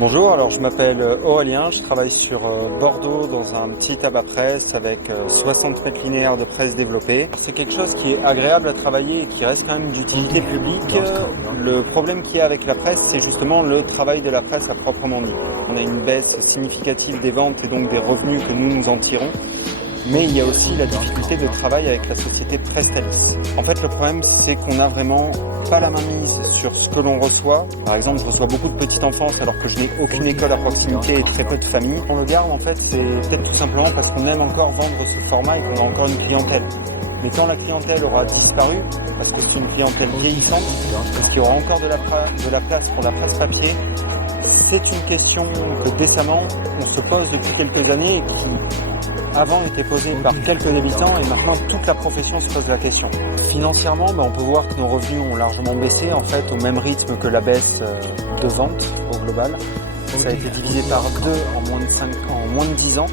Bonjour, alors je m'appelle Aurélien, je travaille sur Bordeaux dans un petit tabac presse avec 60 mètres linéaires de presse développée. C'est quelque chose qui est agréable à travailler et qui reste quand même d'utilité publique. Le problème qu'il y a avec la presse, c'est justement le travail de la presse à proprement dit. On a une baisse significative des ventes et donc des revenus que nous en tirons. Mais il y a aussi la difficulté de travail avec la société Prestalis. En fait, le problème, c'est qu'on n'a vraiment pas la mainmise sur ce que l'on reçoit. Par exemple, je reçois beaucoup de petite enfance alors que je n'ai aucune école à proximité et très peu de famille. On le garde, en fait, c'est peut-être tout simplement parce qu'on aime encore vendre ce format et qu'on a encore une clientèle. Mais quand la clientèle aura disparu, parce que c'est une clientèle vieillissante, parce qu'il y aura encore de la place pour la presse papier, c'est une question que décemment on se pose depuis quelques années et qui avant était posée par quelques débutants et maintenant toute la profession se pose la question. Financièrement, on peut voir que nos revenus ont largement baissé en fait au même rythme que la baisse de vente au global. Ça a été divisé par 2 en moins de 10 ans.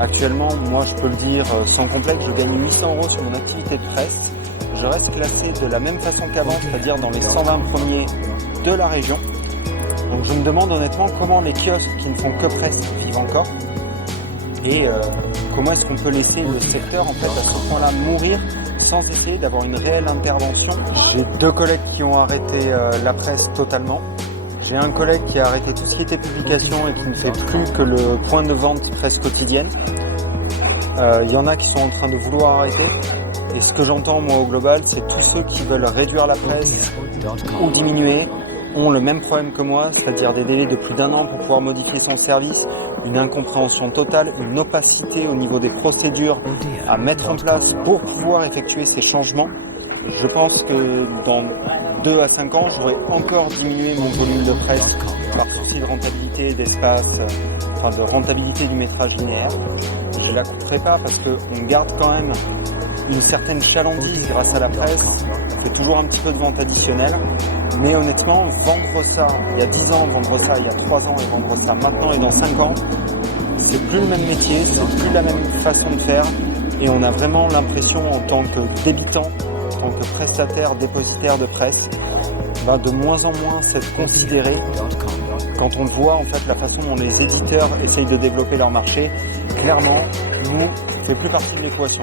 Actuellement, moi je peux le dire sans complexe, je gagne 800 € sur mon activité de presse. Je reste classé de la même façon qu'avant, c'est-à-dire dans les 120 premiers de la région. Donc je me demande honnêtement comment les kiosques qui ne font que presse vivent encore et comment est-ce qu'on peut laisser le secteur en fait à ce point-là mourir sans essayer d'avoir une réelle intervention. J'ai 2 collègues qui ont arrêté la presse totalement. J'ai un collègue qui a arrêté tout ce qui était publication et qui ne fait plus que le point de vente presse quotidienne. Il y en a qui sont en train de vouloir arrêter. Et ce que j'entends moi au global, c'est tous ceux qui veulent réduire la presse ou diminuer ont le même problème que moi, c'est-à-dire des délais de plus d'1 an pour pouvoir modifier son service, une incompréhension totale, une opacité au niveau des procédures à mettre en place pour pouvoir effectuer ces changements. Je pense que dans 2 à 5 ans, j'aurai encore diminué mon volume de presse par souci de rentabilité d'espace, de rentabilité du métrage linéaire. Je ne la couperai pas parce qu'on garde quand même une certaine chalandise grâce à la presse, on fait toujours un petit peu de vente additionnelle, mais honnêtement, vendre ça il y a 10 ans, vendre ça il y a 3 ans et vendre ça maintenant et dans 5 ans, c'est plus le même métier, c'est plus la même façon de faire et on a vraiment l'impression en tant que débitant, en tant que prestataire, dépositaire de presse, de moins en moins s'être considéré quand on voit en fait la façon dont les éditeurs essayent de développer leur marché. Clairement, nous, on ne fait plus partie de l'équation.